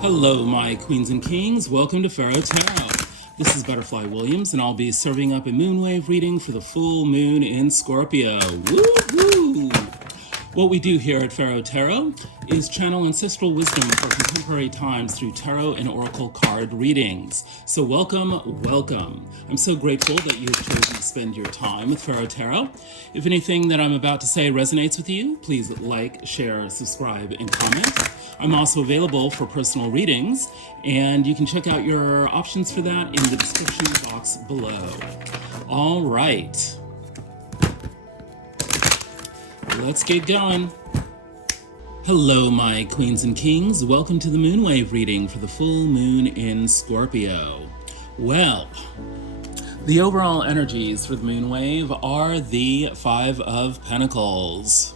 Hello, my queens and kings. Welcome to Pharaoh Tarot. This is Butterfly Williams, and I'll be serving up a moonwave reading for the full moon in Scorpio. Woo-hoo! What we do here at Pharaoh Tarot is channel ancestral wisdom for contemporary times through tarot and oracle card readings. So welcome, welcome. I'm so grateful that you have chosen to spend your time with Pharaoh Tarot. If anything that I'm about to say resonates with you, please like, share, subscribe, and comment. I'm also available for personal readings, and you can check out your options for that in the description box below. All right. Let's get going. Hello, my queens and kings. Welcome to the moonwave reading for the full moon in Scorpio. Well, the overall energies for the moonwave are the Five of Pentacles.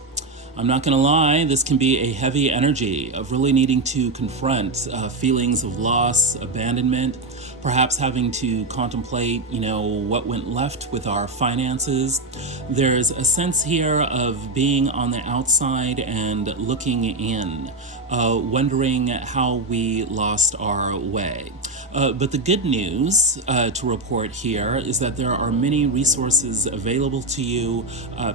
I'm not going to lie, this can be a heavy energy of really needing to confront feelings of loss, abandonment, perhaps having to contemplate, what went left with our finances. There's a sense here of being on the outside and looking in, wondering how we lost our way. But the good news to report here is that there are many resources available to you,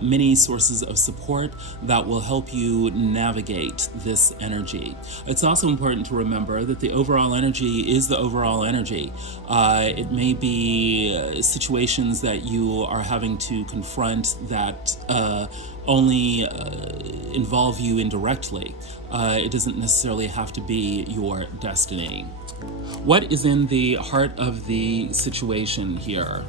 many sources of support that will help you navigate this energy. It's also important to remember that the overall energy is the overall energy. It may be situations that you are having to confront that only involve you indirectly. It doesn't necessarily have to be your destiny. What is in the heart of the situation here?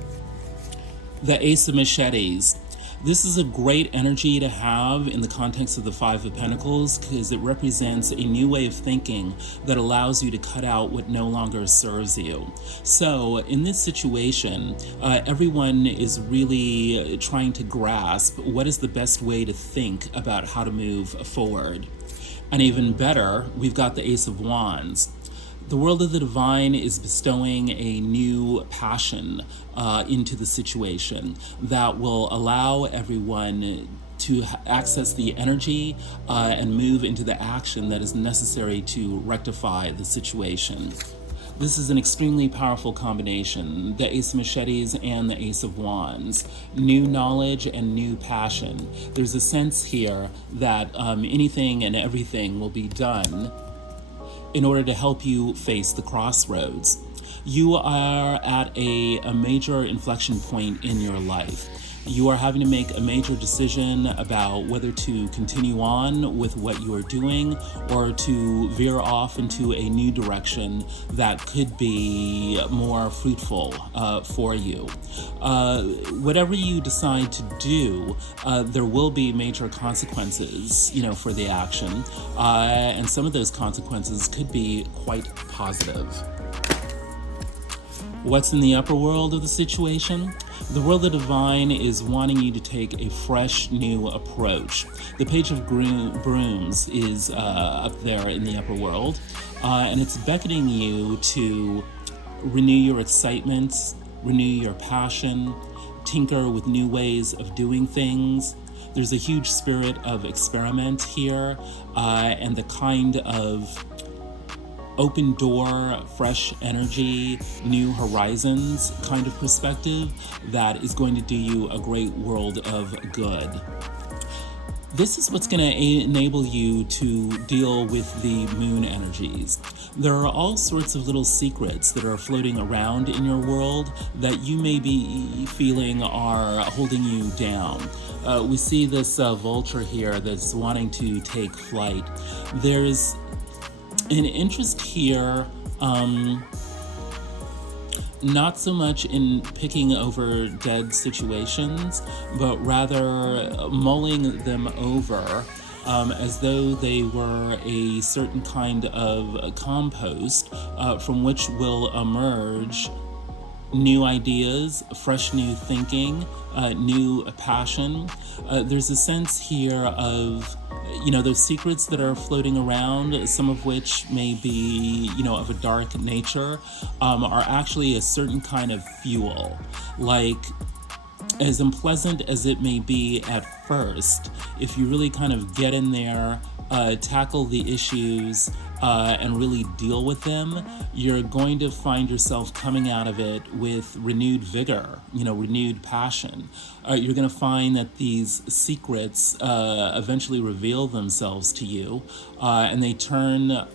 The Ace of Machetes. This is a great energy to have in the context of the Five of Pentacles because it represents a new way of thinking that allows you to cut out what no longer serves you. So in this situation, everyone is really trying to grasp what is the best way to think about how to move forward. And even better, we've got the Ace of Wands. The world of the divine is bestowing a new passion into the situation that will allow everyone to access the energy and move into the action that is necessary to rectify the situation. This is an extremely powerful combination, the Ace of Machetes and the Ace of Wands. New knowledge and new passion. There's a sense here that anything and everything will be done in order to help you face the crossroads. You are at a major inflection point in your life. You are having to make a major decision about whether to continue on with what you are doing or to veer off into a new direction that could be more fruitful for you. Whatever you decide to do, there will be major consequences, for the action, and some of those consequences could be quite positive. What's in the upper world of the situation? The world of the divine is wanting you to take a fresh, new approach. The Page of Brooms is up there in the upper world, and it's beckoning you to renew your excitement, renew your passion, tinker with new ways of doing things. There's a huge spirit of experiment here, and the kind of open door, fresh energy, new horizons kind of perspective that is going to do you a great world of good. This is what's going to enable you to deal with the moon energies. There are all sorts of little secrets that are floating around in your world that you may be feeling are holding you down. We see this vulture here that's wanting to take flight. There's an interest here, not so much in picking over dead situations, but rather mulling them over as though they were a certain kind of compost from which will emerge new ideas, fresh new thinking, new passion. There's a sense here of those secrets that are floating around, some of which may be, of a dark nature, are actually a certain kind of fuel. Like as unpleasant as it may be at first, if you really kind of get in there, tackle the issues, and really deal with them, you're going to find yourself coming out of it with renewed vigor, renewed passion. You're going to find that these secrets eventually reveal themselves to you, and they turn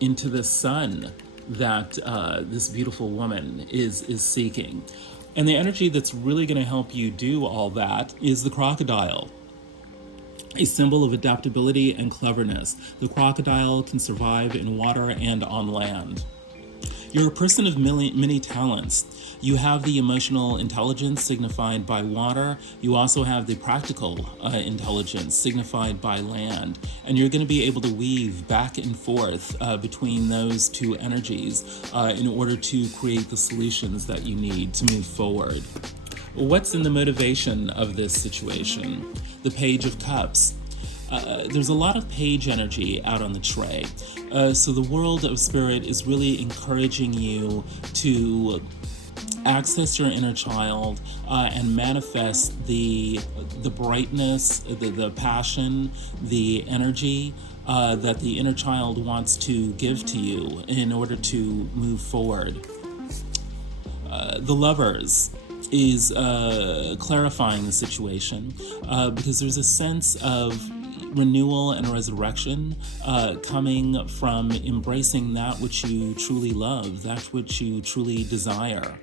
into the sun that this beautiful woman is seeking. And the energy that's really going to help you do all that is the crocodile, a symbol of adaptability and cleverness. The crocodile can survive in water and on land. You're a person of many talents. You have the emotional intelligence signified by water. You also have the practical intelligence signified by land. And you're going to be able to weave back and forth between those two energies in order to create the solutions that you need to move forward. What's in the motivation of this situation? The Page of Cups. There's a lot of page energy out on the tray. So the world of spirit is really encouraging you to access your inner child and manifest the brightness, the passion, the energy that the inner child wants to give to you in order to move forward. The Lovers is clarifying the situation because there's a sense of renewal and resurrection coming from embracing that which you truly love, that which you truly desire.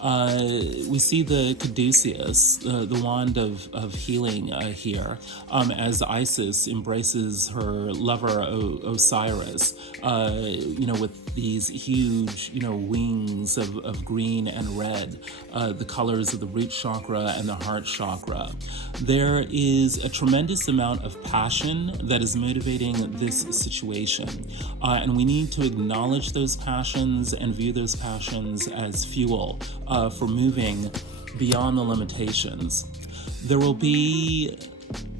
We see the caduceus, the wand of healing here, as Isis embraces her lover Osiris, with these huge, wings of green and red, the colors of the root chakra and the heart chakra. There is a tremendous amount of passion that is motivating this situation, and we need to acknowledge those passions and view those passions as fuel for moving beyond the limitations. There will be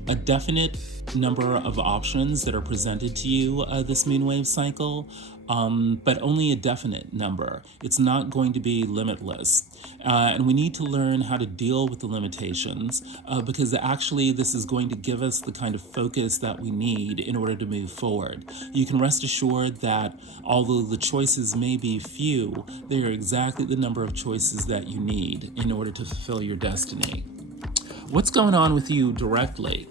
a definite number of options that are presented to you this moonwave cycle, but only a definite number. It's not going to be limitless. And we need to learn how to deal with the limitations because actually this is going to give us the kind of focus that we need in order to move forward. You can rest assured that although the choices may be few, they are exactly the number of choices that you need in order to fulfill your destiny. What's going on with you directly?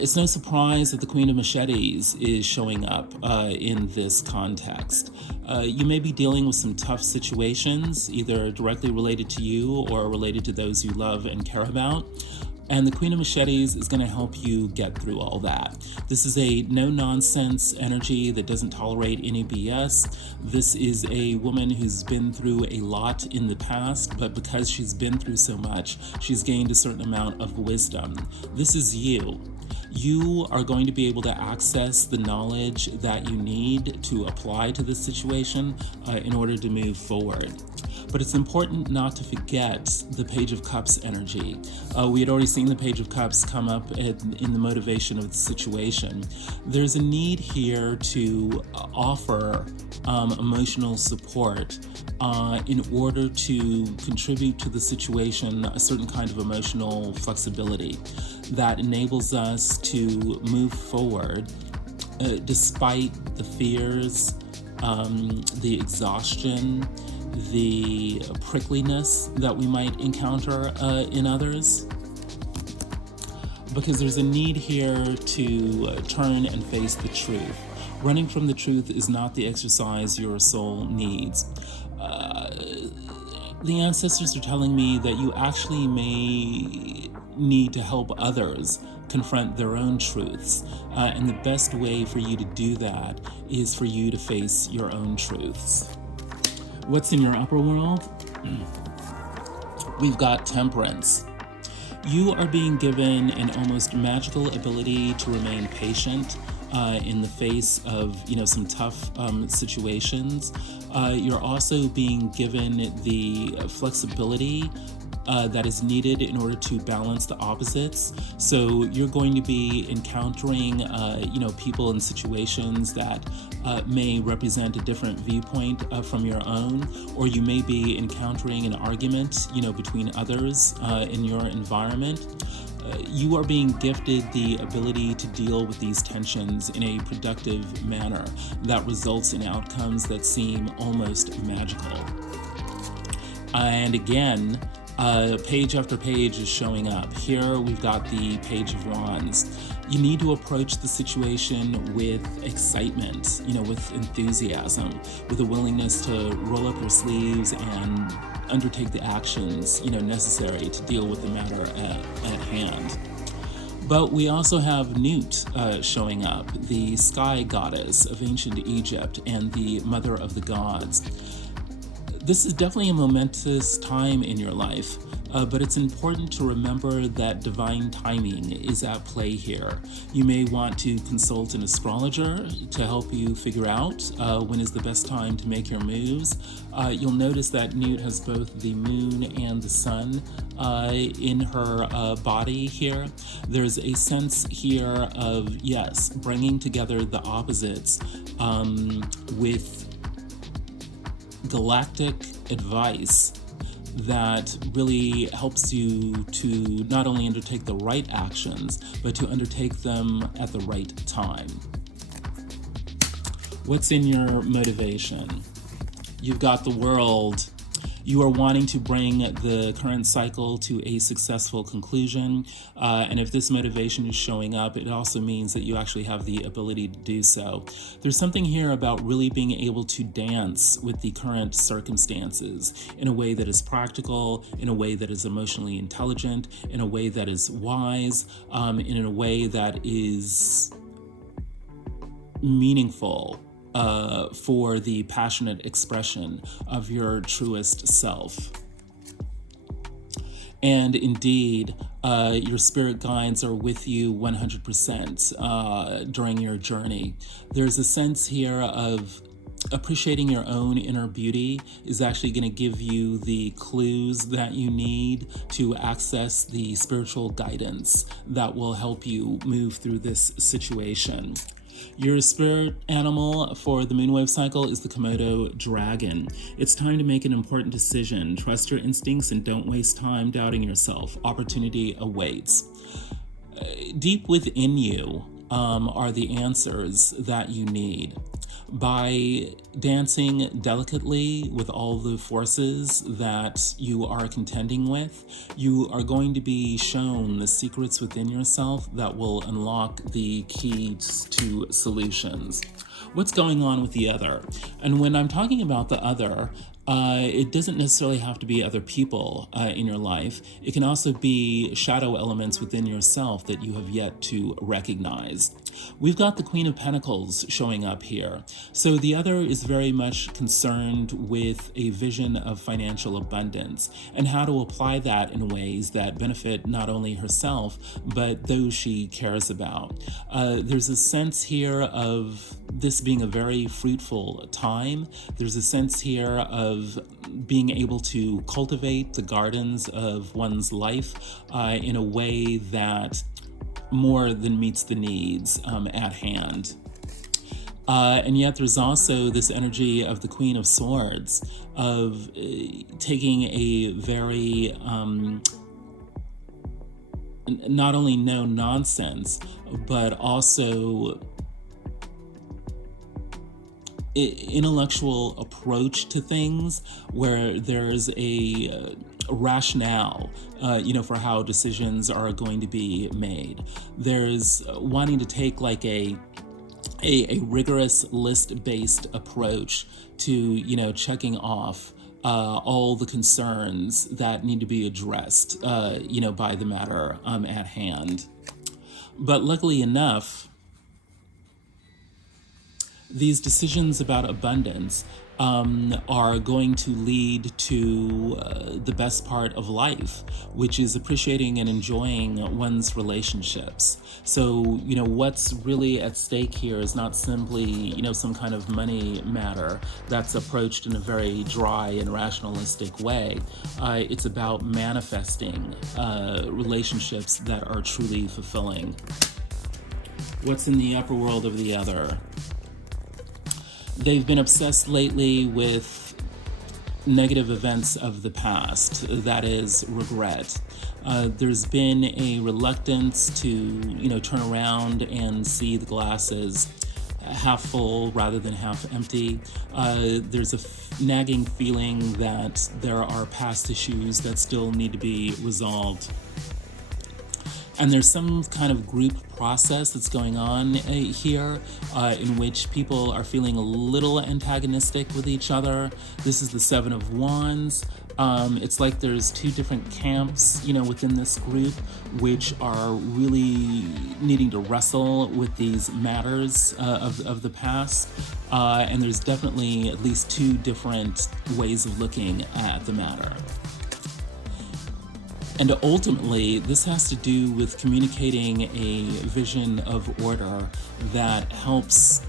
It's no surprise that the Queen of Machetes is showing up in this context. You may be dealing with some tough situations, either directly related to you or related to those you love and care about. And the Queen of Machetes is going to help you get through all that. This is a no-nonsense energy that doesn't tolerate any BS. This is a woman who's been through a lot in the past, but because she's been through so much, she's gained a certain amount of wisdom. This is you. You are going to be able to access the knowledge that you need to apply to this situation in order to move forward. But it's important not to forget the Page of Cups energy. We had already seen the Page of Cups come up in the motivation of the situation. There's a need here to offer emotional support in order to contribute to the situation a certain kind of emotional flexibility that enables us to move forward despite the fears, the exhaustion, the prickliness that we might encounter in others. Because there's a need here to turn and face the truth. Running from the truth is not the exercise your soul needs. The ancestors are telling me that you actually may need to help others confront their own truths. And the best way for you to do that is for you to face your own truths. What's in your upper world? We've got Temperance. You are being given an almost magical ability to remain patient in the face of some tough situations. You're also being given the flexibility that is needed in order to balance the opposites. So you're going to be encountering, people and situations that may represent a different viewpoint from your own, or you may be encountering an argument, between others in your environment. You are being gifted the ability to deal with these tensions in a productive manner that results in outcomes that seem almost magical. And again, page after page is showing up. Here we've got the Page of Wands. You need to approach the situation with excitement, with enthusiasm, with a willingness to roll up your sleeves and undertake the actions, necessary to deal with the matter at hand. But we also have Nut showing up, the sky goddess of ancient Egypt and the mother of the gods. This is definitely a momentous time in your life, but it's important to remember that divine timing is at play here. You may want to consult an astrologer to help you figure out when is the best time to make your moves. You'll notice that Nut has both the moon and the sun in her body here. There's a sense here of, yes, bringing together the opposites with galactic advice that really helps you to not only undertake the right actions, but to undertake them at the right time. What's in your motivation? You've got the World. You are wanting to bring the current cycle to a successful conclusion. And if this motivation is showing up, it also means that you actually have the ability to do so. There's something here about really being able to dance with the current circumstances in a way that is practical, in a way that is emotionally intelligent, in a way that is wise, in a way that is meaningful. For the passionate expression of your truest self. And indeed, your spirit guides are with you 100% during your journey. There's a sense here of appreciating your own inner beauty is actually going to give you the clues that you need to access the spiritual guidance that will help you move through this situation. Your spirit animal for the moonwave cycle is the Komodo dragon. It's time to make an important decision. Trust your instincts and don't waste time doubting yourself. Opportunity awaits. Deep within you are the answers that you need. By dancing delicately with all the forces that you are contending with, you are going to be shown the secrets within yourself that will unlock the keys to solutions. What's going on with the other? And when I'm talking about the other, it doesn't necessarily have to be other people in your life. It can also be shadow elements within yourself that you have yet to recognize. We've got the Queen of Pentacles showing up here. So the other is very much concerned with a vision of financial abundance and how to apply that in ways that benefit not only herself, but those she cares about. There's a sense here of this being a very fruitful time. There's a sense here of being able to cultivate the gardens of one's life in a way that more than meets the needs at hand. And yet there's also this energy of the Queen of Swords, of taking a very not only no nonsense, but also intellectual approach to things where there's a rationale, for how decisions are going to be made. There's wanting to take like a rigorous list-based approach to, checking off all the concerns that need to be addressed, by the matter at hand. But luckily enough, these decisions about abundance are going to lead to the best part of life, which is appreciating and enjoying one's relationships. So, what's really at stake here is not simply, some kind of money matter that's approached in a very dry and rationalistic way. It's about manifesting relationships that are truly fulfilling. What's in the upper world of the other? They've been obsessed lately with negative events of the past, that is, regret. There's been a reluctance to, turn around and see the glass as half full rather than half empty. There's a nagging feeling that there are past issues that still need to be resolved. And there's some kind of group process that's going on here in which people are feeling a little antagonistic with each other. This is the Seven of Wands. It's like there's two different camps, within this group, which are really needing to wrestle with these matters of the past. And there's definitely at least two different ways of looking at the matter. And ultimately, this has to do with communicating a vision of order that helps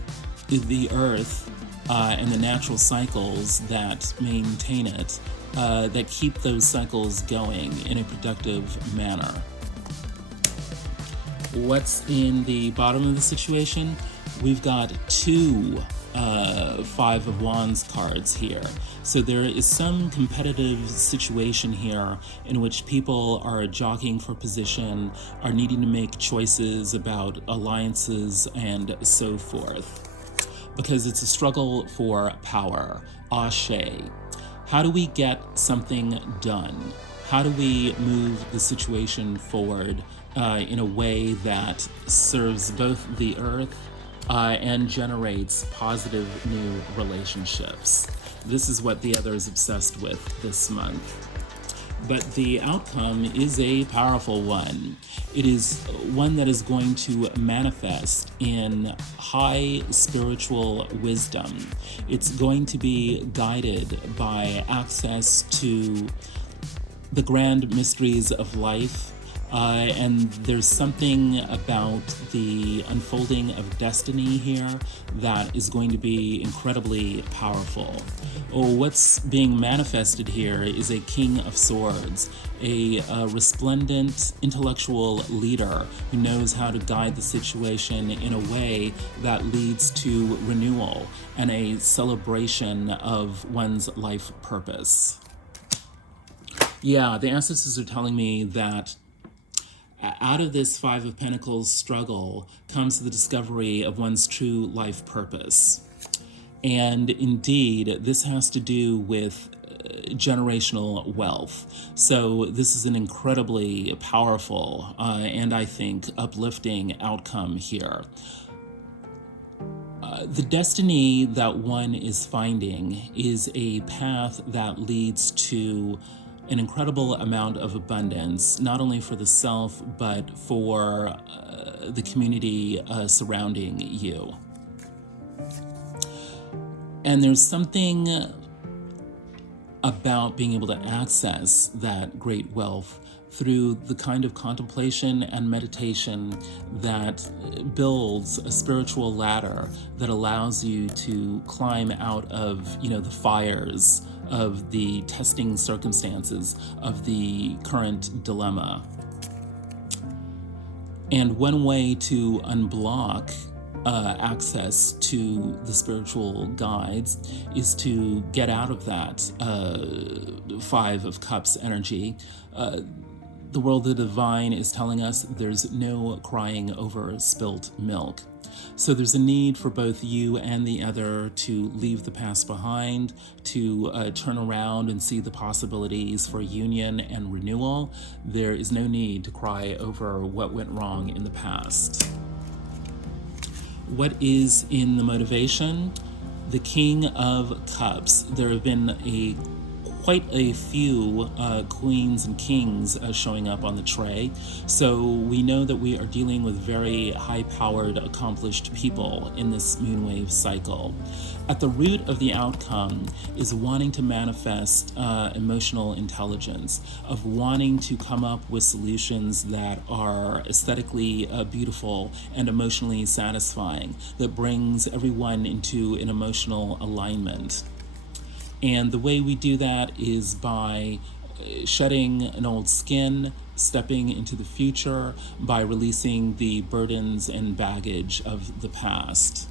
the earth and the natural cycles that maintain it, that keep those cycles going in a productive manner. What's in the bottom of the situation? We've got two Five of Wands cards here. So there is some competitive situation here in which people are jockeying for position, are needing to make choices about alliances and so forth. Because it's a struggle for power. Ashe. How do we get something done? How do we move the situation forward in a way that serves both the earth and generates positive new relationships? This is what the other is obsessed with this month. But the outcome is a powerful one. It is one that is going to manifest in high spiritual wisdom. It's going to be guided by access to the grand mysteries of life. And there's something about the unfolding of destiny here that is going to be incredibly powerful. What's being manifested here is a King of Swords, a resplendent intellectual leader who knows how to guide the situation in a way that leads to renewal and a celebration of one's life purpose. Yeah, the ancestors are telling me that out of this Five of Pentacles struggle comes the discovery of one's true life purpose. And indeed, this has to do with generational wealth. So this is an incredibly powerful and I think uplifting outcome here. The destiny that one is finding is a path that leads to an incredible amount of abundance, not only for the self, but for the community surrounding you. And there's something about being able to access that great wealth through the kind of contemplation and meditation that builds a spiritual ladder that allows you to climb out of, the fires of the testing circumstances of the current dilemma. And one way to unblock access to the spiritual guides is to get out of that Five of Cups energy. The world of the divine is telling us there's no crying over spilt milk. So there's a need for both you and the other to leave the past behind, to turn around and see the possibilities for union and renewal. There is no need to cry over what went wrong in the past. What is in the motivation? The King of Cups. There have been quite a few queens and kings showing up on the tray. So we know that we are dealing with very high-powered, accomplished people in this moonwave cycle. At the root of the outcome is wanting to manifest emotional intelligence, of wanting to come up with solutions that are aesthetically beautiful and emotionally satisfying, that brings everyone into an emotional alignment. And the way we do that is by shedding an old skin, stepping into the future, by releasing the burdens and baggage of the past.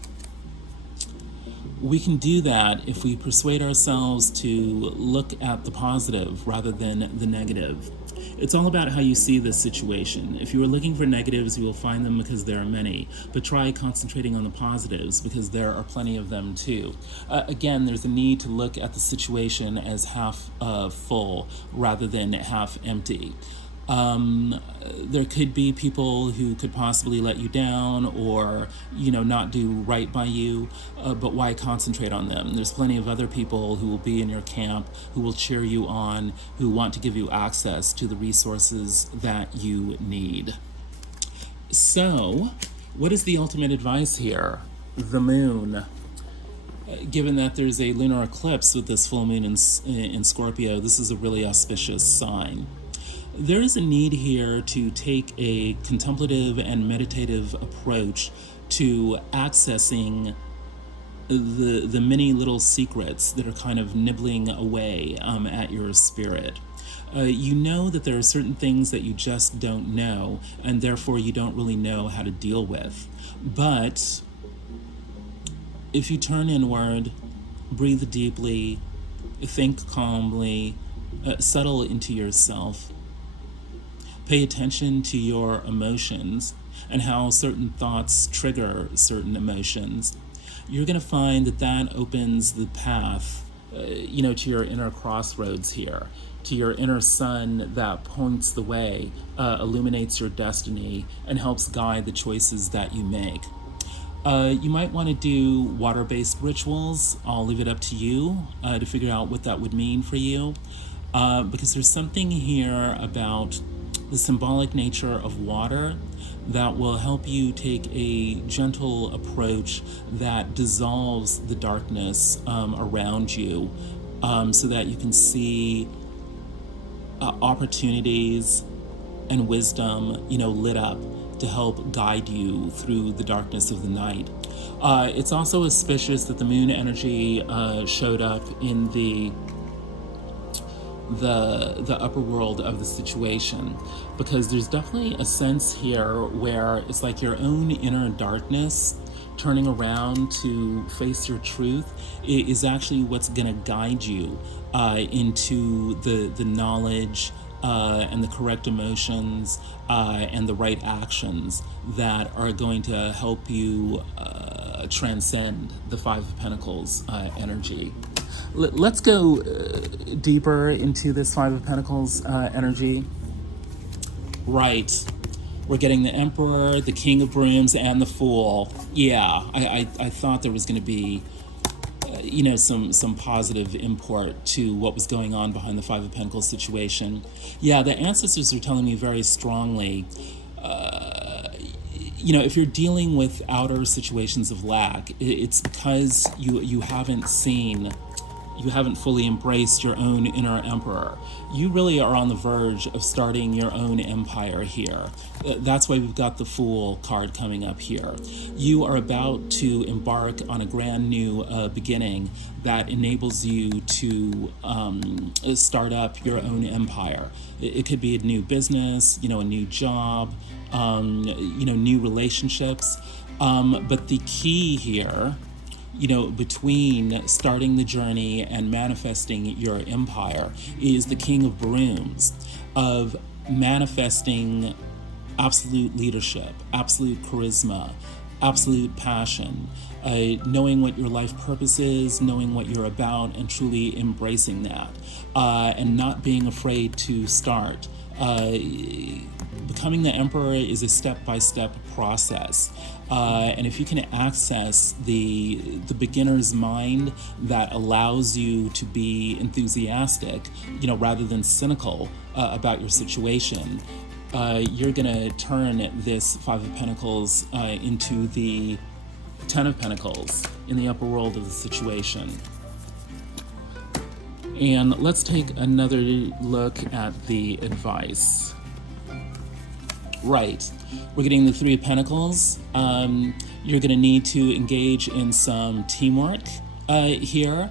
We can do that if we persuade ourselves to look at the positive rather than the negative. It's all about how you see this situation. If you are looking for negatives, you will find them because there are many, but try concentrating on the positives because there are plenty of them too. Again, there's a need to look at the situation as half full rather than half empty. There could be people who could possibly let you down or, not do right by you, but why concentrate on them? There's plenty of other people who will be in your camp, who will cheer you on, who want to give you access to the resources that you need. So, what is the ultimate advice here? The moon. Given that there's a lunar eclipse with this full moon in Scorpio, this is a really auspicious sign. There is a need here to take a contemplative and meditative approach to accessing the many little secrets that are kind of nibbling away at your spirit. You know that there are certain things that you just don't know, and therefore you don't really know how to deal with. But if you turn inward, breathe deeply, think calmly, settle into yourself, pay attention to your emotions and how certain thoughts trigger certain emotions, you're going to find that that opens the path, to your inner crossroads here, to your inner sun that points the way, illuminates your destiny, and helps guide the choices that you make. You might want to do water-based rituals. I'll leave it up to you to figure out what that would mean for you, because there's something here about the symbolic nature of water that will help you take a gentle approach that dissolves the darkness around you, so that you can see opportunities and wisdom, lit up to help guide you through the darkness of the night. It's also auspicious that the moon energy showed up in the upper world of the situation, because there's definitely a sense here where it's like your own inner darkness turning around to face your truth is actually what's going to guide you into the knowledge and the correct emotions and the right actions that are going to help you transcend the Five of Pentacles energy. Let's go deeper into this Five of Pentacles energy. Right. We're getting the Emperor, the King of Brooms, and the Fool. Yeah, I thought there was going to be, some positive import to what was going on behind the Five of Pentacles situation. Yeah, the ancestors are telling me very strongly, if you're dealing with outer situations of lack, it's because you haven't fully embraced your own inner emperor. You really are on the verge of starting your own empire here. That's why we've got the Fool card coming up here. You are about to embark on a brand new beginning that enables you to start up your own empire. It could be a new business, a new job, new relationships. But the key here, between starting the journey and manifesting your empire is the King of Brooms, of manifesting absolute leadership, absolute charisma, absolute passion, knowing what your life purpose is, knowing what you're about, and truly embracing that, and not being afraid to start. Because becoming the emperor is a step-by-step process. And if you can access the beginner's mind that allows you to be enthusiastic, rather than cynical about your situation, you're going to turn this Five of Pentacles into the Ten of Pentacles in the upper world of the situation. And let's take another look at the advice. Right, we're getting the Three of Pentacles. You're going to need to engage in some teamwork here.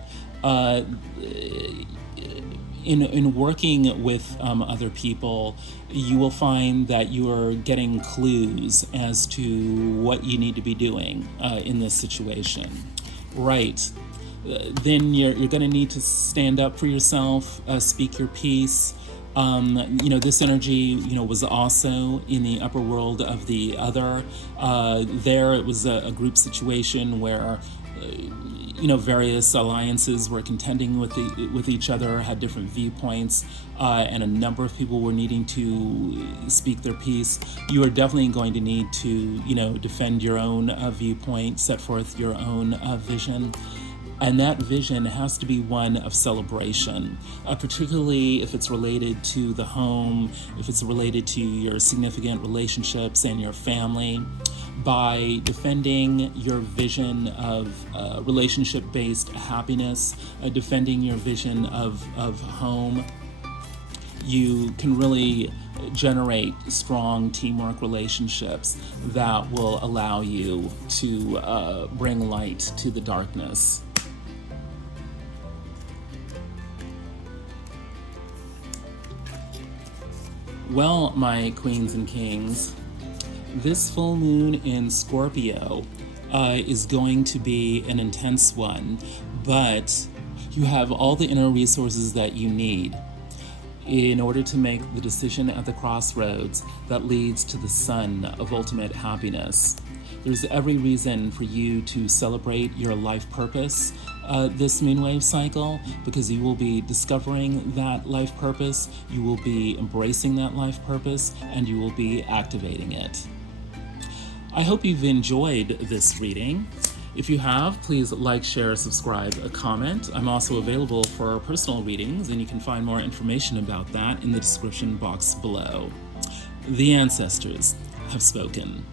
In working with other people, you will find that you are getting clues as to what you need to be doing in this situation. Right. Then you're going to need to stand up for yourself, speak your piece. This energy, was also in the upper world of the other. There it was a group situation where various alliances were contending with each other, had different viewpoints, and a number of people were needing to speak their piece. You are definitely going to need to, defend your own viewpoint, set forth your own vision. And that vision has to be one of celebration, particularly if it's related to the home, if it's related to your significant relationships and your family. By defending your vision of relationship-based happiness, defending your vision of home, you can really generate strong teamwork relationships that will allow you to bring light to the darkness. Well, my queens and kings, this full moon in Scorpio is going to be an intense one, but you have all the inner resources that you need in order to make the decision at the crossroads that leads to the sun of ultimate happiness. There's every reason for you to celebrate your life purpose this moonwave cycle, because you will be discovering that life purpose, you will be embracing that life purpose, and you will be activating it. I hope you've enjoyed this reading. If you have, please like, share, subscribe, comment. I'm also available for personal readings, and you can find more information about that in the description box below. The ancestors have spoken.